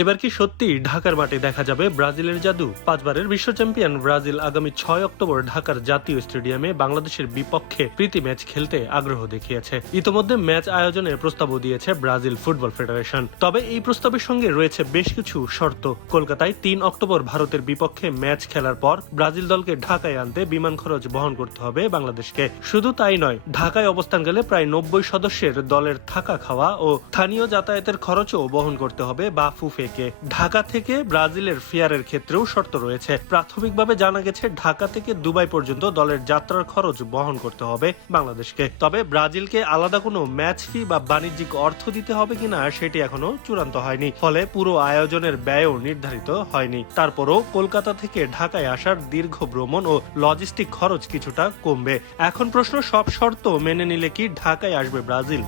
এবার কি সত্যি ঢাকার মাঠে দেখা যাবে ব্রাজিলের জাদু? 5 বারের বিশ্ব চ্যাম্পিয়ন ব্রাজিল আগামী 6 অক্টোবর ঢাকার জাতীয় স্টেডিয়ামে বাংলাদেশের বিপক্ষে প্রীতি ম্যাচ খেলতে আগ্রহ দেখিয়েছে। ইতোমধ্যে ম্যাচ আয়োজনের প্রস্তাবও দিয়েছে ব্রাজিল ফুটবল ফেডারেশন। তবে এই প্রস্তাবের সঙ্গে রয়েছে বেশ কিছু শর্ত। কলকাতায় 3 অক্টোবর ভারতের বিপক্ষে ম্যাচ খেলার পর ব্রাজিল দলকে ঢাকায় আনতে বিমান খরচ বহন করতে হবে বাংলাদেশকে। শুধু তাই নয়, ঢাকায় অবস্থান গেলে প্রায় 90 সদস্যের দলের থাকা খাওয়া ও স্থানীয় যাতায়াতের খরচও বহন করতে হবে বাফুফে। ঢাকা থেকে ব্রাজিলের ফেয়ারের ক্ষেত্রেও শর্ত রয়েছে। প্রাথমিকভাবে জানা গেছে ঢাকা থেকে দুবাই পর্যন্ত দলের যাত্রার খরচ বহন করতে হবে বাংলাদেশকে। তবে ব্রাজিলকে আলাদা কোনো ম্যাচ ফি বা বাণিজ্যিক অর্থ দিতে হবে কিনা সেটি এখনো চূড়ান্ত হয়নি, ফলে পুরো আয়োজনের ব্যয়ও নির্ধারিত হয়নি। তারপরও কলকাতা থেকে ঢাকায় আসার দীর্ঘ ভ্রমণ ও লজিস্টিক খরচ কিছুটা কমবে। এখন প্রশ্ন, সব শর্ত মেনে নিলে কি ঢাকায় আসবে ব্রাজিল?